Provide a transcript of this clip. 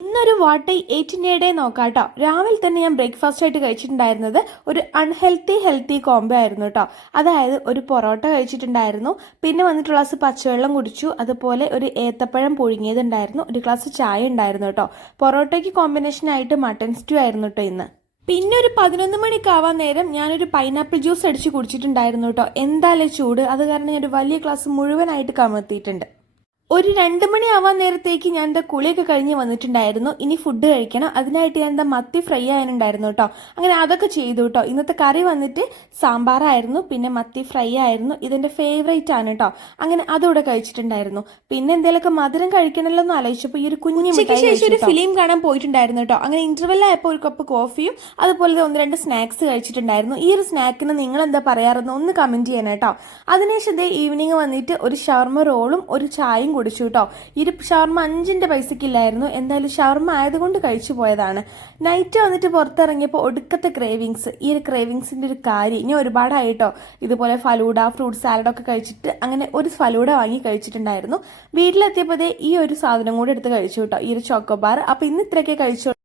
ഇന്നൊരു വാട്ടൈ 8 ഡേ നോക്കാം കേട്ടോ. രാവിലെ തന്നെ ഞാൻ ബ്രേക്ക്ഫാസ്റ്റ് ആയിട്ട് കഴിച്ചിട്ടുണ്ടായിരുന്നത് ഒരു ഹെൽത്തി കോംബോ ആയിരുന്നു കേട്ടോ. അതായത് ഒരു പൊറോട്ട കഴിച്ചിട്ടുണ്ടായിരുന്നു, പിന്നെ വന്നിട്ട് ഗ്ലാസ് പച്ചവെള്ളം കുടിച്ചു, അതുപോലെ ഒരു ഏത്തപ്പഴം പുഴുങ്ങിയതുണ്ടായിരുന്നു, ഒരു ഗ്ലാസ് ചായ ഉണ്ടായിരുന്നു കേട്ടോ. പൊറോട്ടയ്ക്ക് കോമ്പിനേഷൻ ആയിട്ട് മട്ടൻ സ്റ്റൂ ആയിരുന്നു കേട്ടോ ഇന്ന്. പിന്നെ ഒരു 11 മണിക്കാവാൻ നേരം ഞാനൊരു പൈനാപ്പിൾ ജ്യൂസ് അടിച്ച് കുടിച്ചിട്ടുണ്ടായിരുന്നു കേട്ടോ. എന്തായാലും ചൂട്, അത് കാരണം ഞാനൊരു വലിയ ഗ്ലാസ് മുഴുവനായിട്ട് കമഴ്ത്തിയിട്ടുണ്ട്. ഒരു 2 മണിയാവാൻ നേരത്തേക്ക് ഞാൻ എന്താ കുളിയൊക്കെ കഴിഞ്ഞ് വന്നിട്ടുണ്ടായിരുന്നു. ഇനി ഫുഡ് കഴിക്കണം. അതിനായിട്ട് ഞാൻ എന്താ മത്തി ഫ്രൈ ആയാനുണ്ടായിരുന്നു കേട്ടോ. അങ്ങനെ അതൊക്കെ ചെയ്തു കേട്ടോ. ഇന്നത്തെ കറി വന്നിട്ട് സാമ്പാറായിരുന്നു, പിന്നെ മത്തി ഫ്രൈ ആയിരുന്നു. ഇതെന്റെ ഫേവറേറ്റ് ആണ് കേട്ടോ. അങ്ങനെ അതുകൂടെ കഴിച്ചിട്ടുണ്ടായിരുന്നു. പിന്നെ എന്തെങ്കിലുമൊക്കെ മധുരം കഴിക്കണമല്ലോ എന്ന് ആലോചിച്ചപ്പോൾ ഈ ഒരു കുഞ്ഞു ശേഷം ഒരു ഫിലിം കാണാൻ പോയിട്ടുണ്ടായിരുന്നു കേട്ടോ. അങ്ങനെ ഇന്റർവെൽ ആയപ്പോൾ ഒരു കപ്പ് കോഫിയും അതുപോലെ 1-2 സ്നാക്സ് കഴിച്ചിട്ടുണ്ടായിരുന്നു. ഈ ഒരു സ്നാക്കിന് നിങ്ങൾ എന്താ പറയാറെന്ന് ഒന്ന് കമന്റ് ചെയ്യണം കേട്ടോ. അതിനുശേഷം ഈവനിങ് വന്നിട്ട് ഒരു ഷവർമ റോളും ഒരു ചായയും കുടിച്ചു കേട്ടോ. ഈ ഷവർമ 5 പൈസക്കില്ലായിരുന്നു. എന്തായാലും ഷവർമ ആയതുകൊണ്ട് കഴിച്ചു പോയതാണ്. നൈറ്റ് വന്നിട്ട് പുറത്തിറങ്ങിയപ്പോൾ ഒടുക്കത്തെ ക്രേവിങ്സ്. ഈ ഒരു ക്രേവിങ്സിന്റെ ഒരു കാര്യം ഞാൻ ഒരുപാടായിട്ടോ ഇതുപോലെ ഫലൂഡ, ഫ്രൂട്ട് സാലഡൊക്കെ കഴിച്ചിട്ട് അങ്ങനെ ഒരു ഫലൂഡ വാങ്ങി കഴിച്ചിട്ടുണ്ടായിരുന്നു. വീട്ടിലെത്തിയപ്പോൾ ഈ ഒരു സാധനം കൂടി എടുത്ത് കഴിച്ചു കേട്ടോ, ഈ ഒരു ചോക്കോബാർ. അപ്പോൾ ഇന്ന് ഇത്രയൊക്കെ കഴിച്ചു.